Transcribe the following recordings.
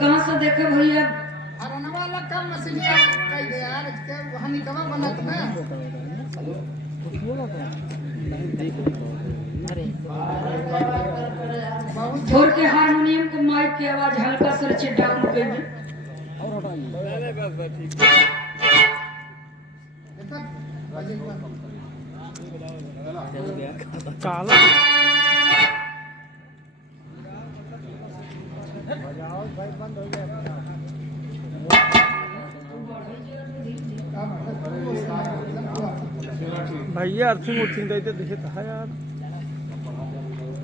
कहाँ से देखे भैया? अरनवा लक्का मछलियाँ कई दे यार इसके हनी कहाँ बनत में छोड़ के हारमोनियम के माइक की आवाज हल्का सा डाउन कर दे। काला भैया अर्थिंग उर्थिंग देते देखे था यार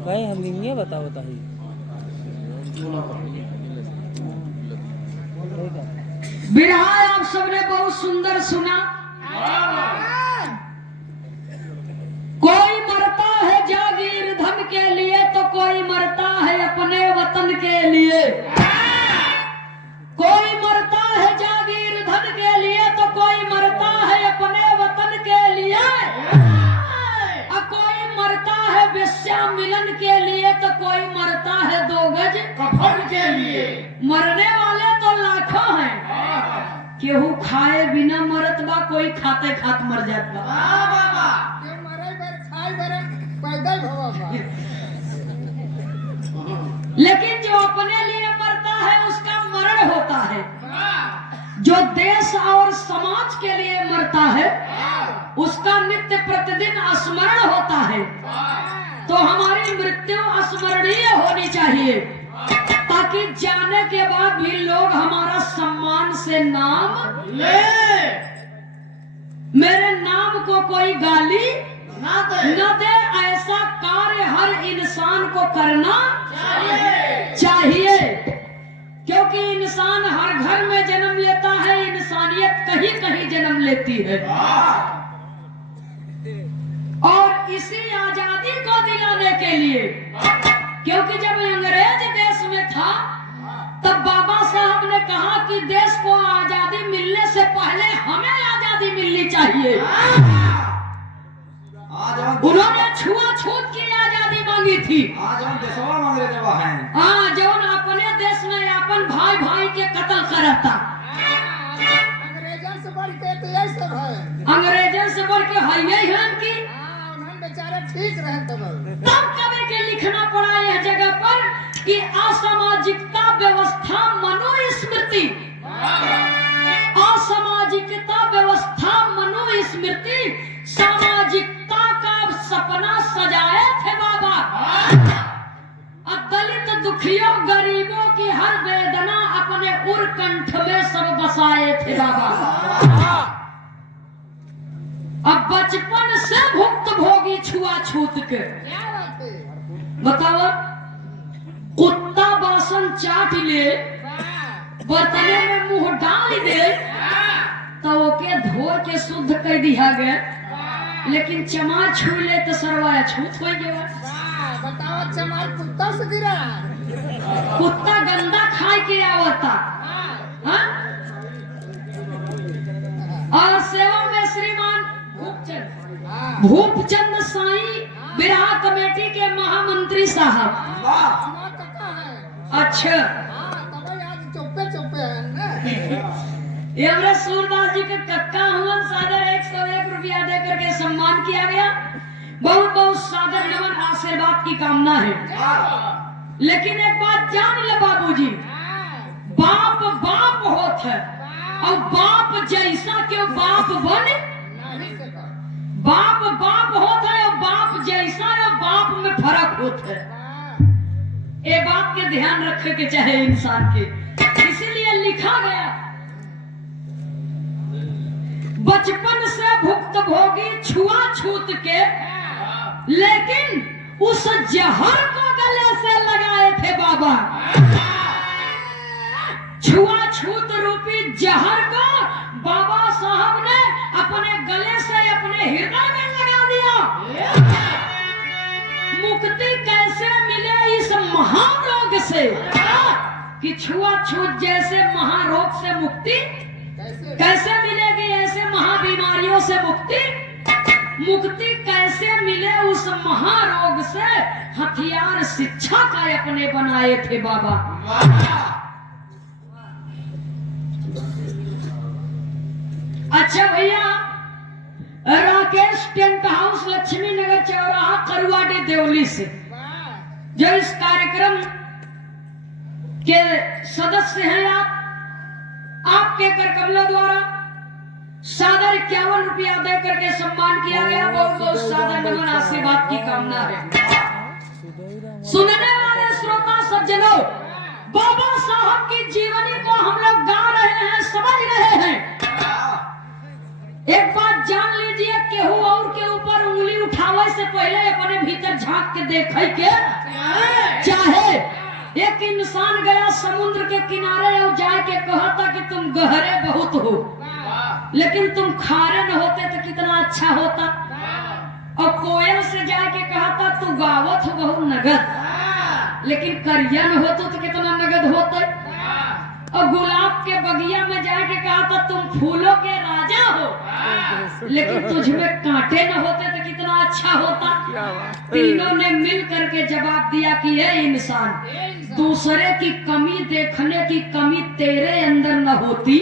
भाई हम देंगे बताओ बताइए। बिरहा आप सबने बहुत सुंदर सुना। कोई मरता है जागीर धन के लिए तो कोई मरता है अपने वतन के लिए। कोई मरता है जागीर धन के लिए तो कोई मरता है अपने वतन के लिए। और कोई मरता है वेश्या मिलन के लिए तो कोई मरता है 2 गज कफन के लिए। मरने वाले तो लाखों हैं, केहू खाए बिना मरत बा, कोई खाते खात मर जात बा। के मरे बर खाए बर पैदा भवा बा। लेकिन जो अपने लिए मरता है उसका मरण होता है। जो देश और समाज के लिए मरता है उसका नित्य प्रतिदिन स्मरण होता है। तो हमारी मृत्यु स्मरणीय होनी चाहिए ताकि जाने के बाद भी लोग हमारा सम्मान से नाम ले। मेरे नाम को कोई गाली न दे। ऐसा कार्य हर इंसान को करना चाहिए क्योंकि इंसान हर घर में जन्म लेता है, इंसानियत कहीं कहीं जन्म लेती है। और इसी आजादी को दिलाने के लिए, क्योंकि जब अंग्रेज देश में था तब बाबा साहब ने कहा कि देश को आजादी मिलने से पहले हमें आजादी मिलनी चाहिए। उन्होंने छुआछूत की आजादी मांगी थी। आज हम देशवा मांग रहे थे हैं। हाँ, जो अपने देश में अपन भाई भाई के कत्ल करता। अंग्रेजों से बढ़ के तो यही सब है। अंग्रेजों से बढ़ के है यही है कि उन्होंने बेचारे ठीक रहे तब कभी के लिखना पड़ा यह जगह पर कि असामाजिकता व्यवस्था मनुस्मृति। असामाजिकता व्यवस्था मनुस्मृति सामाजिकता का सपना सजाए थे बाबा। दलित दुखियों गरीबों की हर वेदना अपने उरकंठ में सब बसाए थे बाबा। अब बचपन से भुक्त भोगी छुआछूत के। बताओ, कुत्ता बासन चाट ले, बर्तने में मुंह डाल दे तो ओके धो के शुद्ध कर दिया गया। लेकिन चमार छू ले तो सरवाया छूत हो गया। बताओ चमार कुत्ता से गिरा। कुत्ता गंदा खाए के आवता। हाँ? और सेवा में श्रीमान भूपचंद साई बिरहा कमेटी के महामंत्री साहब। अच्छा, चुप्पे चुप्पे है ना। ये हमारे सूरदास जी के कक्का हुआ। सादर 101 रुपया दे करके सम्मान किया गया। बहुत बहुत सादर नमन आशीर्वाद की कामना है। लेकिन एक बात जान ले बाबूजी, बाप बाप होत है और बाप जैसा क्यों बाप बन। बाप बाप होता है और बाप जैसा और बाप में फर्क होता है। ये बात के ध्यान रखे के चाहे इंसान के। इसीलिए लिखा गया, बचपन से भुक्त भोगी छुआछूत के, लेकिन उस जहर को गले से लगाए थे बाबा। छुआछूत रूपी जहर को बाबा साहब ने अपने गले से अपने हृदय में लगा दिया। मुक्ति कैसे मिले इस महारोग से कि छुआछूत जैसे महारोग से मुक्ति कैसे मिलेगी, ऐसे महाबीमारियों से मुक्ति मुक्ति कैसे मिले उस महारोग से, हथियार शिक्षा का अपने बनाए थे बाबा। अच्छा भैया, राकेश टेंट हाउस, लक्ष्मी नगर चौराहा, करुआडी देवली से जो इस कार्यक्रम के सदस्य हैं आपके कर कमलों द्वारा सादर 51 रुपया दे करके सम्मान किया गया। बहुत बहुत सादर नमन, आशीर्वाद की कामना है। सुनने वाले श्रोता सज्जनों, बाबा साहब की जीवनी को हम लोग गा रहे हैं, समझ रहे हैं। एक बात जान लीजिए, केहू और के ऊपर उंगली उठावे से पहले अपने भीतर झांक के देखे के चाहे। एक इंसान गया समुद्र के किनारे और जाके कहा था कि तुम गहरे बहुत हो, लेकिन तुम खारे न होते तो कितना अच्छा होता। और कोयल से जाके कहा था तू गावत हो बहुत नगद, लेकिन करिया न होतो तो कितना नगद होता। और गुलाब के बगिया में जाके कहा था तुम फूलों के राजा हो, लेकिन तुझ में कांटे न होते तो कितना अच्छा होता। तीनों ने मिल करके जवाब दिया कि ये इंसान, दूसरे की कमी देखने की कमी तेरे अंदर न होती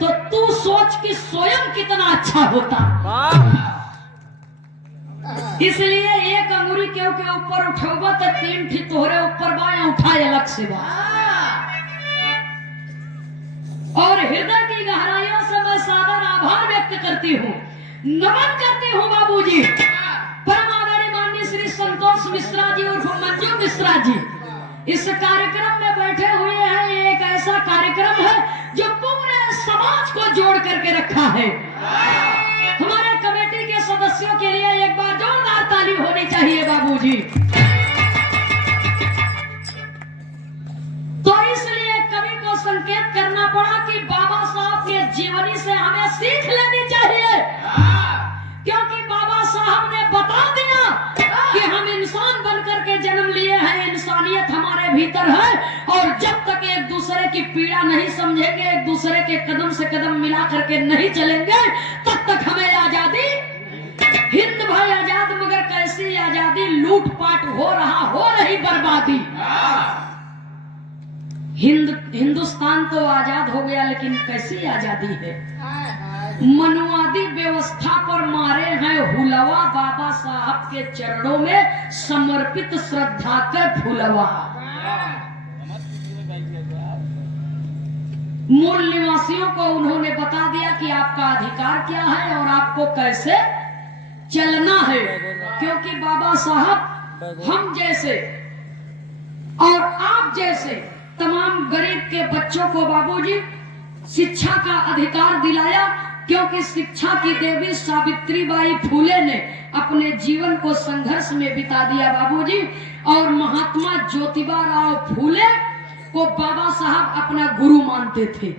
तो तू सोच कि स्वयं कितना अच्छा होता। इसलिए एक अंगुरी के ऊपर उठाओगा तो 3 ठी तोहरे ऊपर बा, या उठाए अलग से बा। और हृदय की गहराइयों से मैं सादर आभार व्यक्त करती हूँ, नमन करती हूँ बाबूजी, परम आदरणीय माननीय श्री संतोष मिश्रा जी और मंजू मिश्रा जी इस कार्यक्रम में बैठे हुए हैं। ये एक ऐसा कार्यक्रम है जो पूरे समाज को जोड़ करके रखा है। हमारे कमेटी के सदस्यों के लिए एक बार जोरदार ताली होनी चाहिए बाबूजी। तो इसलिए कवि को संकेत करना पड़ा कि बाबा साहब के जीवनी से हमें सीख लेनी चाहिए, क्योंकि बाबा साहब ने बता दिया कि हम इंसान बनकर के जन्म लिए हैं, इंसानियत हमारे भीतर है। और जब तक एक दूसरे की पीड़ा नहीं समझेंगे, एक दूसरे के कदम से कदम मिला करके नहीं चलेंगे, तब तक हमें आजादी, हिंद भाई आजाद, मगर कैसी आजादी, लूटपाट हो रही बर्बादी। हिंदुस्तान तो आजाद हो गया, लेकिन कैसी आजादी है। मनुवादी व्यवस्था पर मारे हैं हुलवा, बाबा साहब के चरणों में समर्पित श्रद्धा के फुलवा। मूल निवासियों को उन्होंने बता दिया कि आपका अधिकार क्या है और आपको कैसे चलना है, क्योंकि बाबा साहब हम जैसे और आप जैसे तमाम गरीब के बच्चों को बाबूजी शिक्षा का अधिकार दिलाया, क्योंकि शिक्षा की देवी सावित्रीबाई फूले ने अपने जीवन को संघर्ष में बिता दिया बाबूजी। और महात्मा ज्योतिबा राव फूले को बाबा साहब अपना गुरु मानते थे,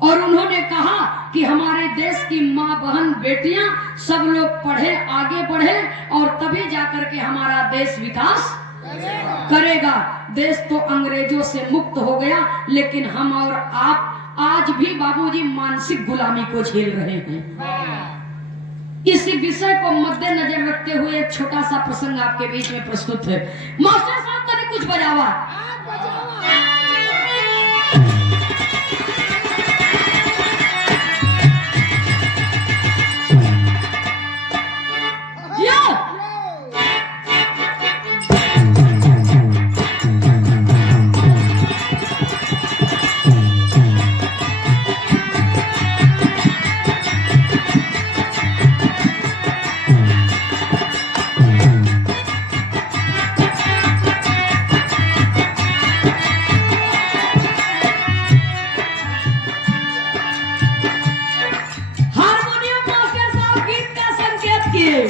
और उन्होंने कहा कि हमारे देश की माँ बहन बेटियां सब लोग पढ़े, आगे बढ़े, और तभी जाकर के हमारा देश विकास करेगा। देश तो अंग्रेजों से मुक्त हो गया, लेकिन हम और आप आज भी बाबूजी मानसिक गुलामी को झेल रहे हैं। इसी विषय को मद्देनजर रखते हुए एक छोटा सा प्रसंग आपके बीच में प्रस्तुत है। मास्टर साहब कभी कुछ बजावा। हारमोनियम मास्टर साहब गीत का संकेत किए।